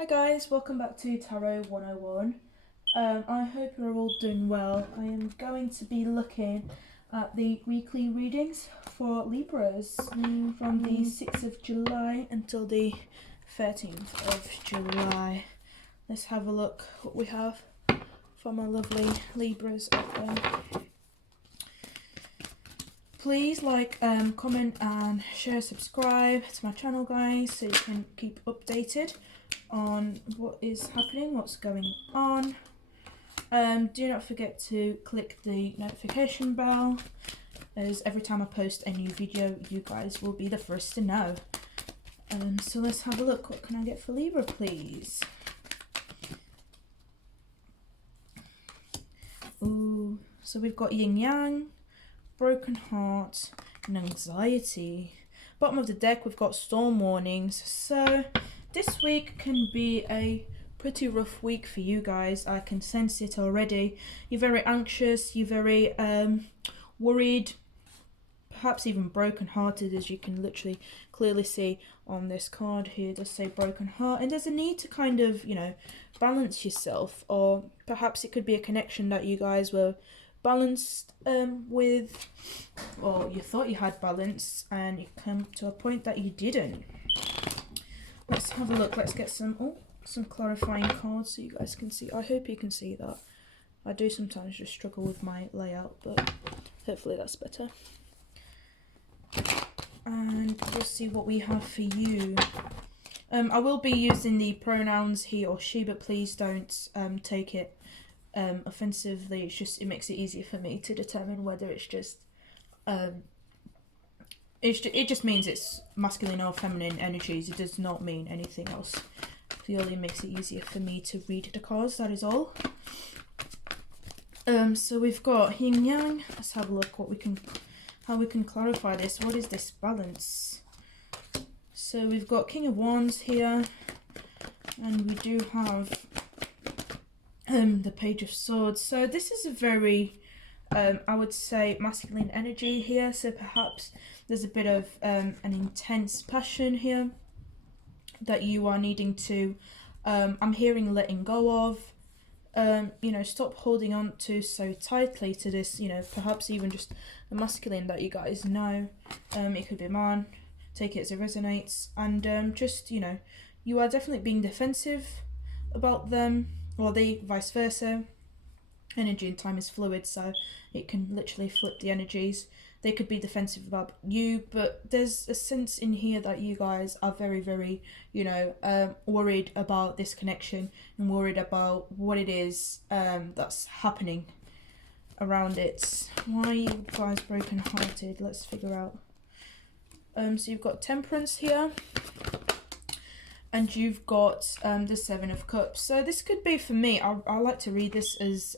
Hi guys, welcome back to Tarot 101. I hope you're all doing well. I am going to be looking at the weekly readings for Libras from the 6th of July until the 13th of July. Let's have a look what we have for my lovely Libras out there. Please like, comment and share, subscribe to my channel guys so you can keep updated on what is happening, what's going on. Do not forget to click the notification bell, as every time I post a new video you guys will be the first to know. So let's have a look. What can I get for Libra, please? Ooh, so we've got yin yang, broken heart and anxiety. Bottom of the deck we've got storm warnings. So this week can be a pretty rough week for you guys. I can sense it already. You're very anxious, you're very worried, perhaps even broken-hearted, as you can literally clearly see on this card here. It does say broken heart, and there's a need to kind of, you know, balance yourself, or perhaps it could be a connection that you guys were balanced with, or you thought you had balance and you come to a point that you didn't. Let's have a look. Let's get some clarifying cards so you guys can see. I hope you can see that. I do sometimes just struggle with my layout, but hopefully that's better. And we'll see what we have for you. I will be using the pronouns he or she, but please don't take it offensively. It's just, it makes it easier for me to determine whether it's just it just means it's masculine or feminine energies. It does not mean anything else. Purely makes it easier for me to read the cards, that is all. So we've got yin yang. Let's have a look how we can clarify this. What is this balance? So we've got King of Wands here, and we do have the Page of Swords. So this is a very I would say masculine energy here, so perhaps there's a bit of an intense passion here that you are needing to I'm hearing letting go of. You know, stop holding on to so tightly to this, you know, perhaps even just the masculine that you guys know. It could be a man, take it as it resonates, and just, you know, you are definitely being defensive about them, or they vice versa. Energy and time is fluid, so it can literally flip the energies. They could be defensive about you, but there's a sense in here that you guys are very, very, you know, worried about this connection and worried about what it is that's happening around it. Why are you guys broken-hearted? Let's figure out. So you've got Temperance here, and you've got the Seven of Cups. So this could be, for me, I like to read this as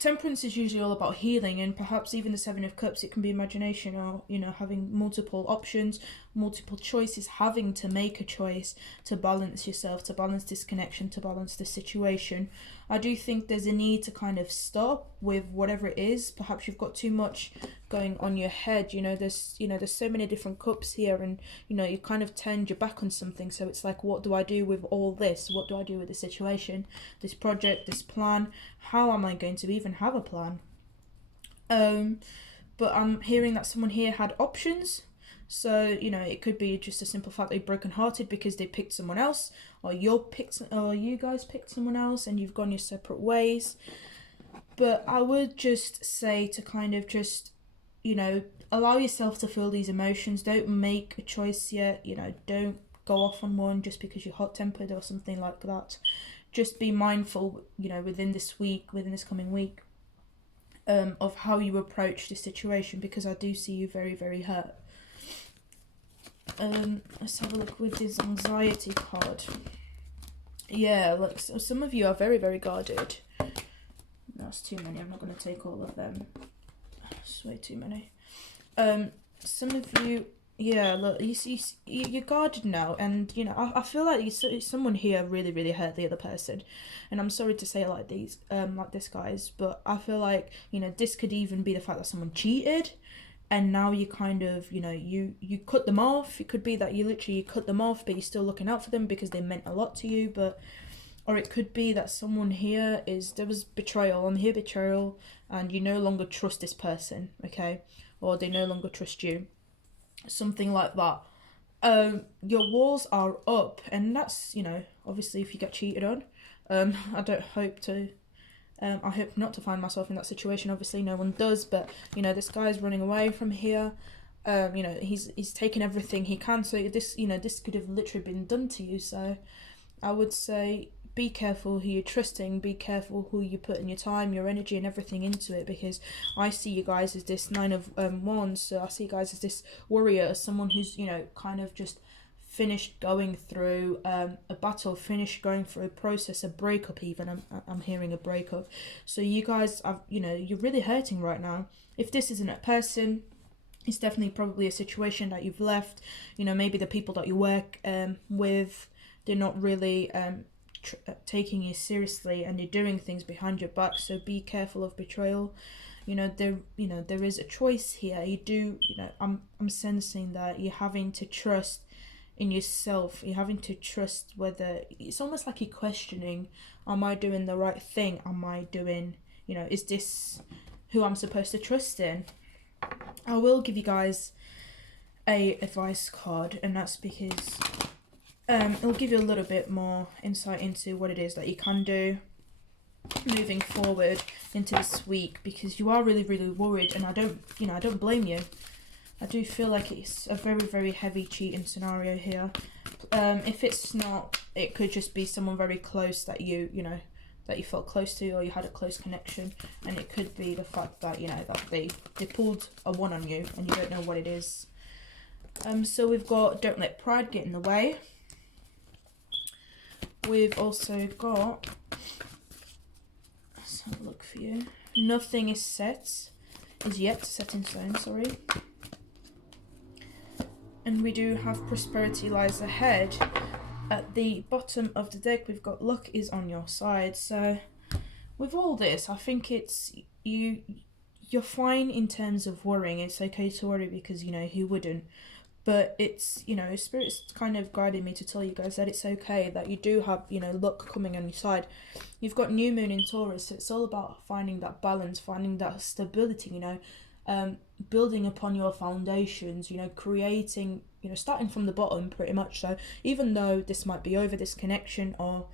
Temperance is usually all about healing, and perhaps even the Seven of Cups, it can be imagination, or, you know, having multiple options, multiple choices, having to make a choice to balance yourself, to balance this connection, to balance this situation. I do think there's a need to kind of stop with whatever it is. Perhaps you've got too much going on your head. You know, there's so many different cups here, and, you know, you kind of turned your back on something. So it's like, what do I do with all this? What do I do with the situation, this project, this plan? How am I going to even have a plan? But I'm hearing that someone here had options. So, you know, it could be just a simple fact they're broken-hearted because they picked someone else, or you guys picked someone else and you've gone your separate ways. But I would just say to kind of just, you know, allow yourself to feel these emotions. Don't make a choice yet. You know, don't go off on one just because you're hot-tempered or something like that. Just be mindful, you know, within this coming week, of how you approach the situation, because I do see you very, very hurt. Let's have a look with this anxiety card. Yeah, look, so some of you are very, very guarded. That's too many. I'm not going to take all of them. It's way too many. Some of you, yeah, look, you're guarded now, and, you know, I feel like someone here really, really hurt the other person, and I'm sorry to say it like this, guys, but I feel like, you know, this could even be the fact that someone cheated. and now you kind of, you know, you cut them off. It could be that you literally cut them off, but you're still looking out for them because they meant a lot to you. But or it could be that someone here there was betrayal. I'm here betrayal, and you no longer trust this person, okay, or they no longer trust you, something like that. Your walls are up, and that's, you know, obviously if you get cheated on. I don't hope to. I hope not to find myself in that situation. Obviously, no one does. But you know, this guy's running away from here. You know, he's taken everything he can. So this, you know, this could have literally been done to you. So I would say be careful who you're trusting. Be careful who you put in your time, your energy, and everything into it. Because I see you guys as this Nine of Wands. So I see you guys as this warrior, as someone who's, you know, kind of just finished going through a battle, finished going through a process, a breakup even. I'm hearing a breakup. So you guys are, you know, you're really hurting right now. If this isn't a person, it's definitely probably a situation that you've left. You know, maybe the people that you work with, they're not really taking you seriously, and you're doing things behind your back. So be careful of betrayal. You know, there is a choice here. You do, you know, I'm sensing that you're having to trust in yourself. You're having to trust whether, it's almost like you're questioning, am I doing the right thing? Am I doing, you know, is this who I'm supposed to trust in? I will give you guys a advice card, and that's because it'll give you a little bit more insight into what it is that you can do moving forward into this week, because you are really, really worried, and I don't blame you. I do feel like it's a very, very heavy cheating scenario here. If it's not, it could just be someone very close that you know, that you felt close to, or you had a close connection. And it could be the fact that, you know, that they pulled a one on you and you don't know what it is. So we've got don't let pride get in the way. We've also got, let's have a look for you. Nothing is yet set in stone, sorry. And we do have prosperity lies ahead. At the bottom of the deck, we've got luck is on your side. So with all this, I think it's you're fine in terms of worrying. It's okay to worry because, you know, who wouldn't? But it's, you know, Spirit's kind of guided me to tell you guys that it's okay, that you do have, you know, luck coming on your side. You've got new moon in Taurus, so it's all about finding that balance, finding that stability, you know, building upon your foundations, you know, creating, you know, starting from the bottom pretty much. So even though this might be over, this connection, or,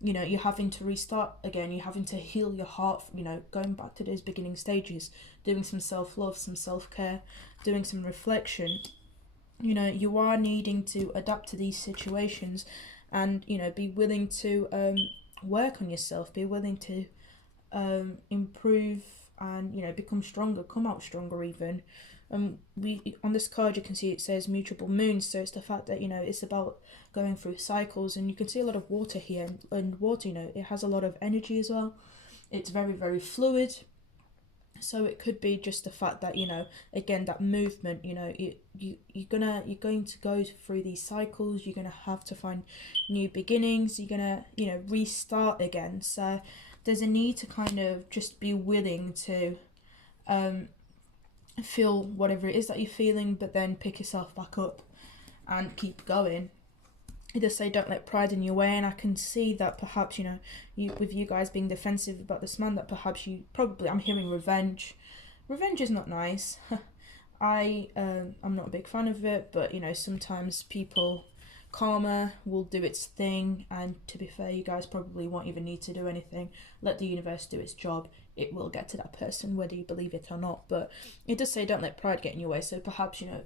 you know, you're having to restart again, you're having to heal your heart, you know, going back to those beginning stages, doing some self-love, some self-care, doing some reflection. You know, you are needing to adapt to these situations, and, you know, be willing to work on yourself, be willing to improve, and, you know, become stronger, come out stronger even. We on this card you can see it says mutable moons, so it's the fact that, you know, it's about going through cycles, and you can see a lot of water here, and water, you know, it has a lot of energy as well. It's very, very fluid. So it could be just the fact that, you know, again, that movement, you know, you're going to go through these cycles. You're gonna have to find new beginnings. You're gonna, you know, restart again. So there's a need to kind of just be willing to feel whatever it is that you're feeling, but then pick yourself back up and keep going. It does say don't let pride in your way, and I can see that perhaps, you know, with you guys being defensive about this man, that perhaps I'm hearing revenge. Revenge is not nice. I'm not a big fan of it, but, you know, sometimes karma will do its thing, and to be fair, you guys probably won't even need to do anything. Let the universe do its job. It will get to that person whether you believe it or not. But it does say don't let pride get in your way, so perhaps, you know,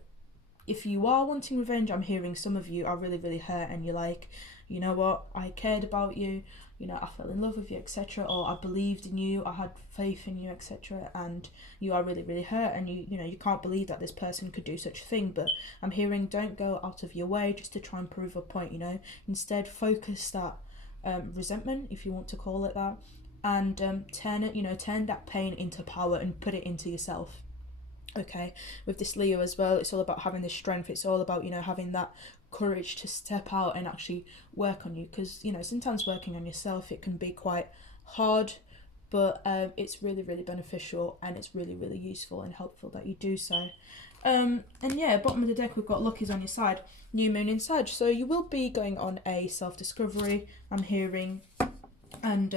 if you are wanting revenge, I'm hearing some of you are really, really hurt, and you're like, you know what, I cared about you, you know, I fell in love with you, etc., or I believed in you, I had faith in you, etc., and you are really, really hurt, and you know, you can't believe that this person could do such a thing. But I'm hearing don't go out of your way just to try and prove a point, you know. Instead, focus that resentment, if you want to call it that, and turn that pain into power and put it into yourself. Okay, with this Leo as well, it's all about having this strength. It's all about, you know, having that courage to step out and actually work on you, because, you know, sometimes working on yourself, it can be quite hard, but it's really, really beneficial, and it's really, really useful and helpful that you do so. And yeah, bottom of the deck we've got luck is on your side, new moon in Sag, so you will be going on a self-discovery, I'm hearing, and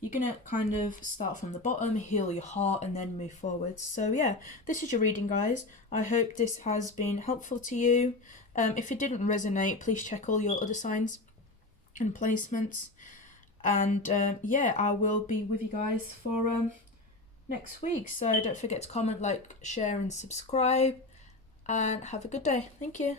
you're gonna kind of start from the bottom, heal your heart, and then move forward. So yeah, this is your reading, guys. I hope this has been helpful to you. If it didn't resonate, please check all your other signs and placements, and yeah, I will be with you guys for next week. So don't forget to comment, like, share and subscribe, and have a good day. Thank you.